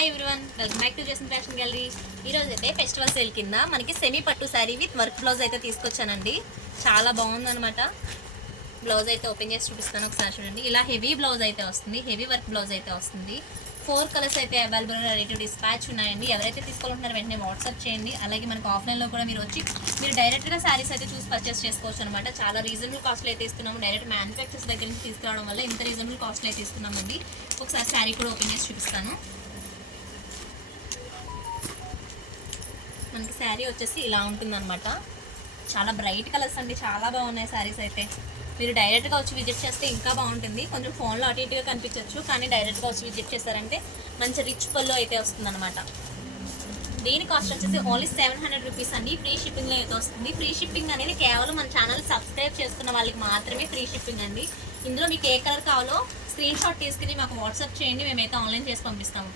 Hi everyone, welcome back to Jason fashion gallery. ఈరోజు అయితే festival sale కింద మనకి సెమీ పట్టు శారీ విత్ వర్క్ బ్లౌజ్ అయితే తీసుకొచ్చానండి. చాలా బాగుందనమాట. బ్లౌజ్ అయితే ఓపెన్ చేసి చూపిస్తాను, ఒకసారి చూడండి. ఇలా హెవీ బ్లౌజ్ అయితే వస్తుంది, హెవీ వర్క్ బ్లౌజ్ అయితే వస్తుంది. 4 కలర్స్ అయితే అవైలబుల్ రెడీ టు డిస్పాచ్ ఉన్నాయండి. ఎవరైతే తీసుకోవాలంటున్నారో వెంటనే వాట్సాప్ చేయండి. అలాగే మనకు ఆఫ్లైన్లో కూడా మీరు డైరెక్ట్గా శారీస్ అయితే చూసి పర్చేస్ చేసుకోవచ్చు అనమాట. చాలా రీజనబుల్ కాస్ట్లో అయితే ఇస్తున్నాము. డైరెక్ట్ మ్యానుఫ్యాక్చర్స్ దగ్గర నుంచి తీసుకురావడం వల్ల ఇంత రీజనబుల్ కాస్ట్లో అయితే ఇస్తున్నామండి. ఒకసారి శారీ కూడా ఓపెన్ చేసి చూపిస్తాను. మనకి శారీ వచ్చేసి ఇలా ఉంటుందన్నమాట. చాలా బ్రైట్ కలర్స్ అండి, చాలా బాగున్నాయి శారీస్ అయితే. మీరు డైరెక్ట్గా వచ్చి విజిట్ చేస్తే ఇంకా బాగుంటుంది. కొంచెం ఫోన్లో అటు ఇటుగా కనిపించవచ్చు, కానీ డైరెక్ట్గా వచ్చి విజిట్ చేస్తారంటే మంచి రిచ్ పల్లో అయితే వస్తుందన్నమాట. దీని కాస్ట్ వచ్చేసి ఓన్లీ 700 రూపీస్ అండి. ఫ్రీ షిప్పింగ్లో అయితే వస్తుంది. ఫ్రీ షిప్పింగ్ అనేది కేవలం మన ఛానల్ సబ్స్క్రైబ్ చేసుకున్న వాళ్ళకి మాత్రమే ఫ్రీ షిప్పింగ్ అండి. ఇందులో మీకు ఏ కలర్ కావాలో స్క్రీన్ షాట్ తీసుకుని మాకు వాట్సాప్ చేయండి, మేమైతే ఆన్లైన్ చేసి పంపిస్తాము.